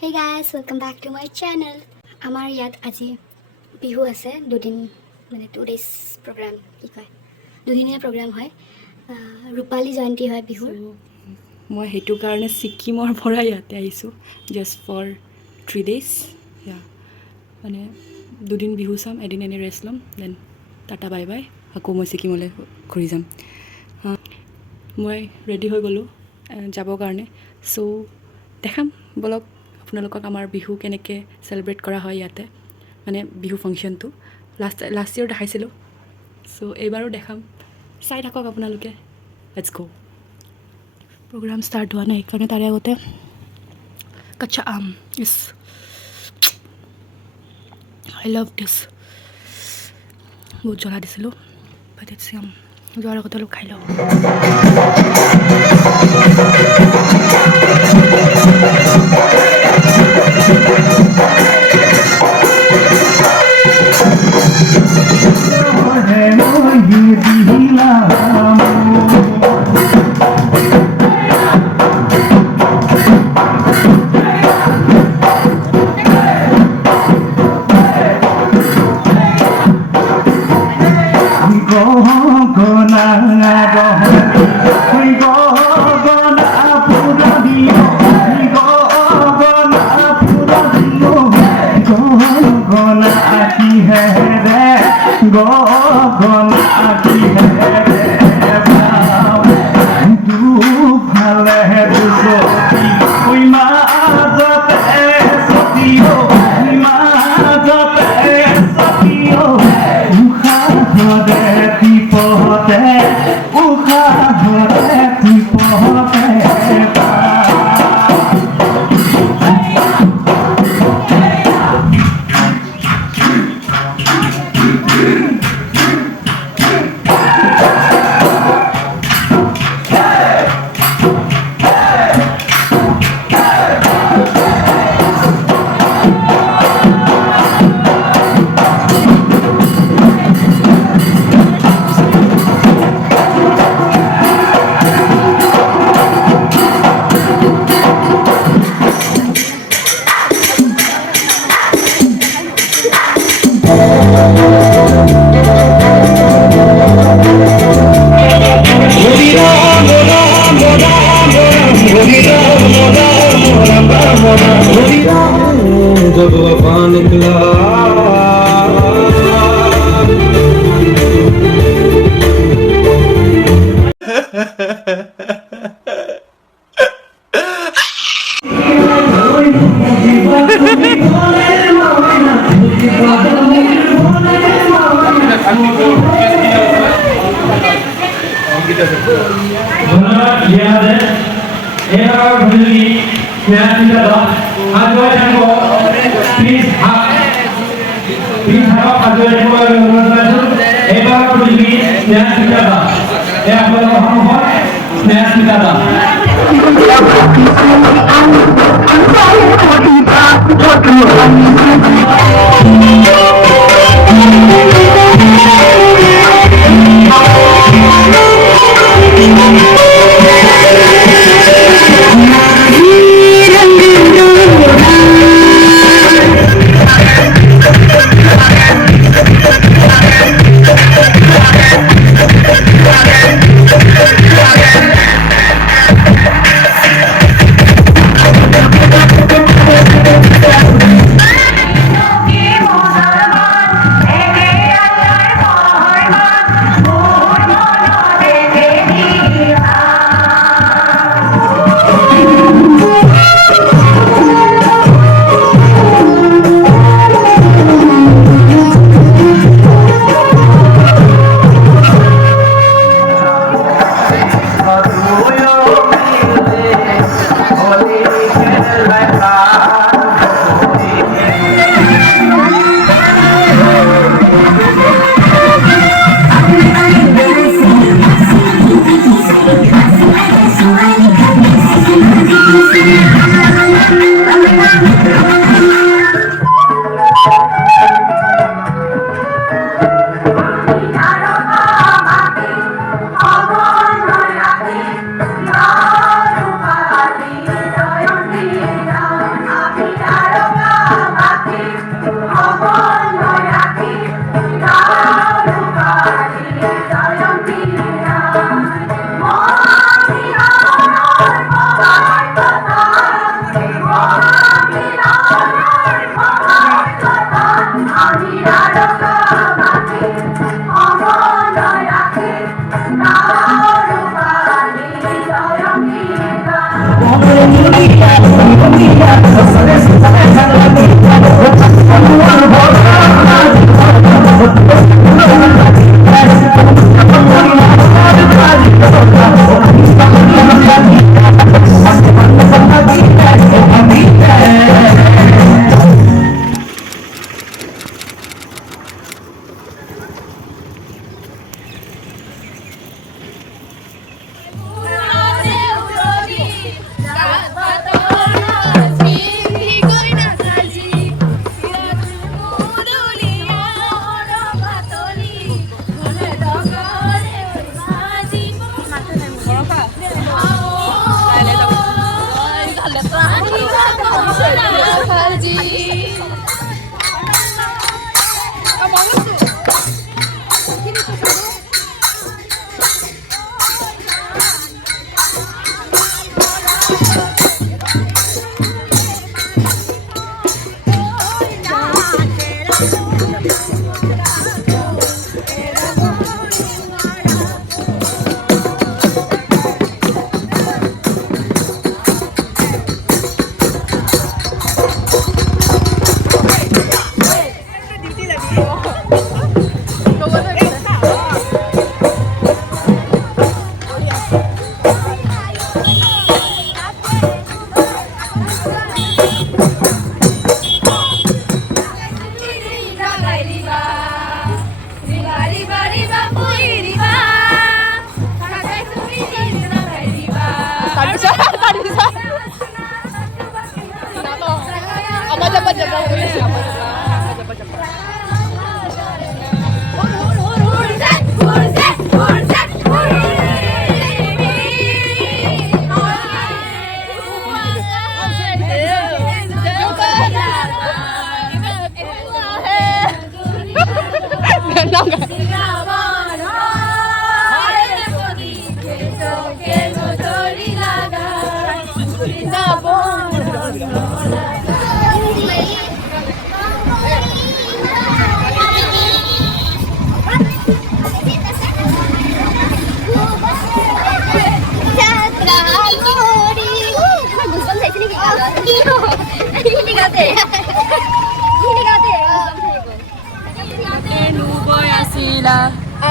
Hey guys, welcome back to my channel. আমাৰ ইয়াত আজি বিহু আছে দুদিন মানে 2 days program কি কয় দুদিনীয়া program হয় ৰূপালী জয়ন্তী হয় বিহুৰ মই হেতু কাৰণে সিকিমৰ পৰা ইয়াতে আহিছো just for 3 days মানে দুদিন বিহু চাম এদিন এনে ৰেষ্ট লম দেন টাটা বাই বাই আকৌ মই সিকিমলৈ ঘূৰি যাম মই ৰেডি হৈ গলো যাবৰ কাৰণে সো দেখাম বলক আপোনালোকক আমাৰ বিহু কেনেকৈ সেলিব্ৰেট কৰা হয় ইয়াতে মানে বিহু ফাংচনটো লাষ্ট ইয়াৰ দেখাইছিলো সো এইবাৰো দেখাম চাই থাকক আপোনালোকে লেটস গো program start हुआ ना एक तारे होते कच्चा आम इस I love this बहुत जला दिसिलो but it's yum जोर को तो लोग खाई लो जब वफा निकला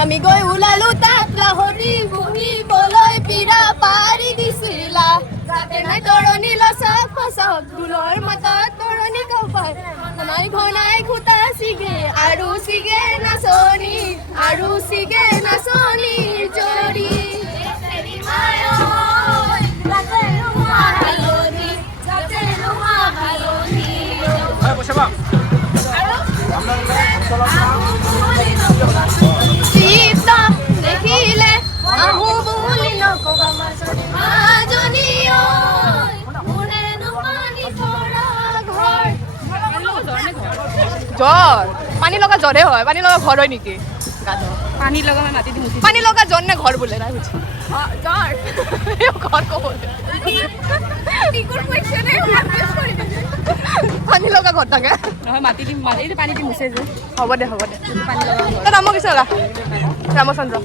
আমি গৈ ওলালো তাত লাহনি বুহিবলৈ পিৰা পাৰি দিছিলা যাতে নাই তৰণি লচক ফচক ঢোলৰ মাতত তৰণি কপাই ঘনাই ঘনাই খুটা ছিগে আৰু ছিগে নাচনীৰ জৰি দেখিলে আহো বুলি নকবা মাজনীয় জ্বৰ পানী লগা জ্বৰে হয় পানী লগা ঘৰ হয় নেকি পানী লগা মাটি দি পানী লগা জ্বৰ নে ঘৰ বোলে নাই বুজি জ্বৰ ঘৰ ক'ব পানী লগা ঘৰ থাকে নহয় মাটি দি পানী দি মুচে যে হ'ব দে পানী লগা তই নাম কিছু ওলা ৰামচন্দ্ৰ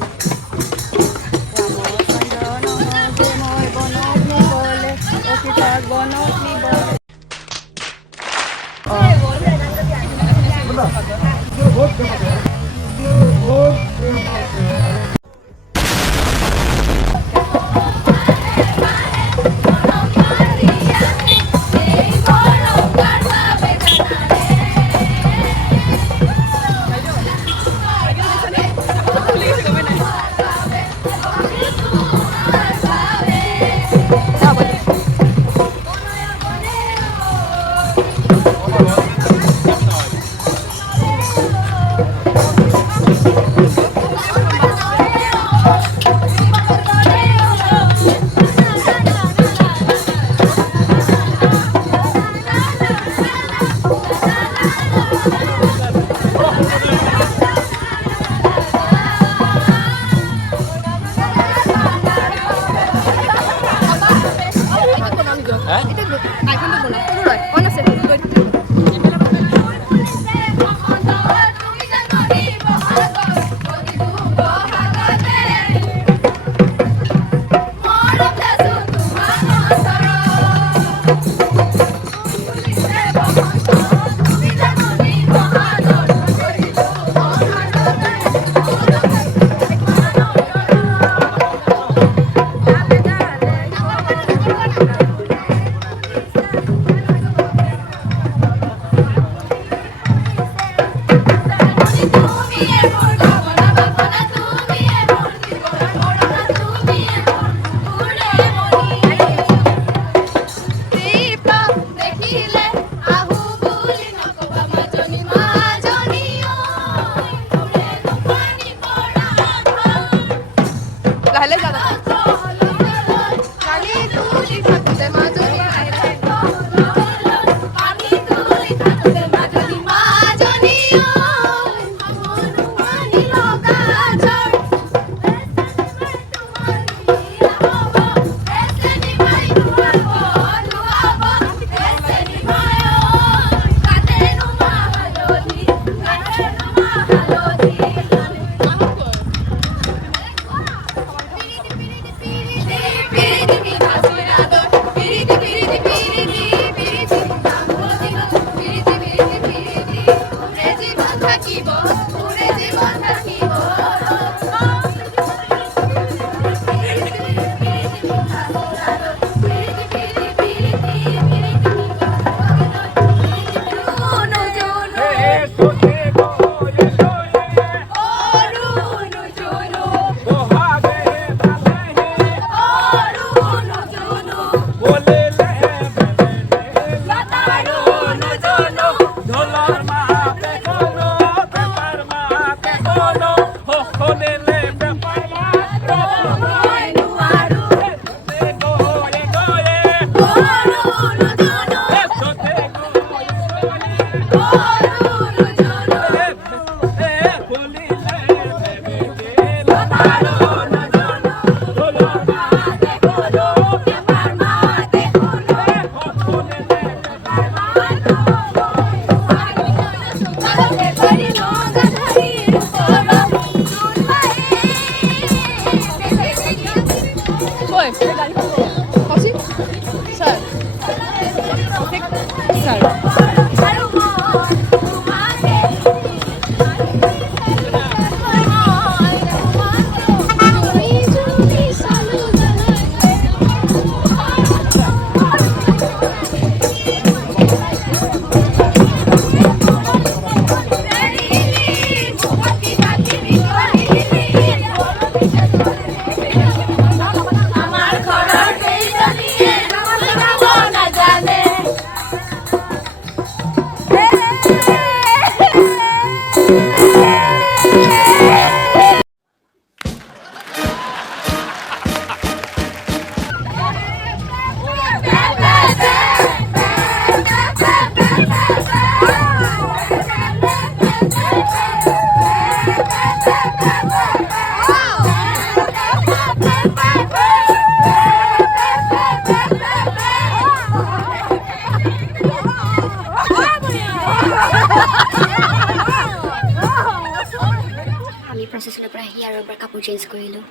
আমি প্ৰচেছলৈ পৰা আহি আৰু এবাৰ কাপোৰ চেঞ্জ কৰিলোঁ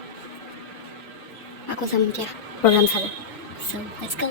আকৌ যাম এতিয়া প্ৰগ্ৰাম চাব চ' লেটছ গো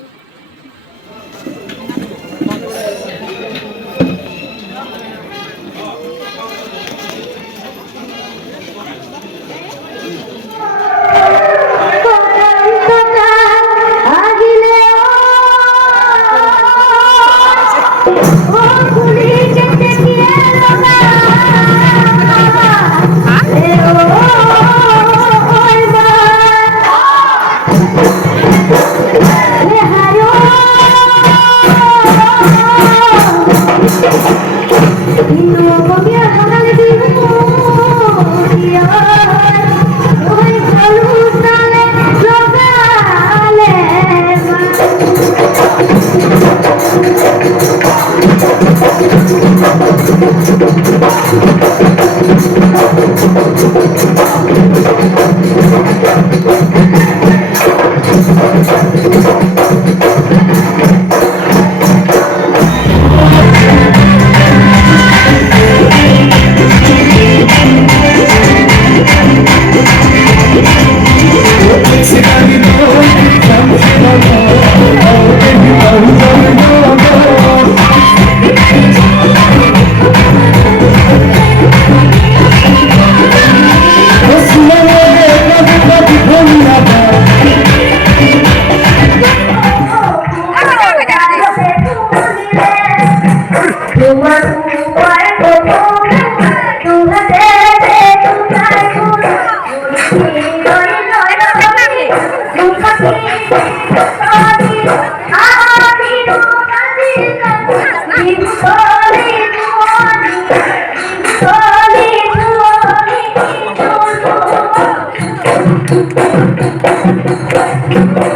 Thank you.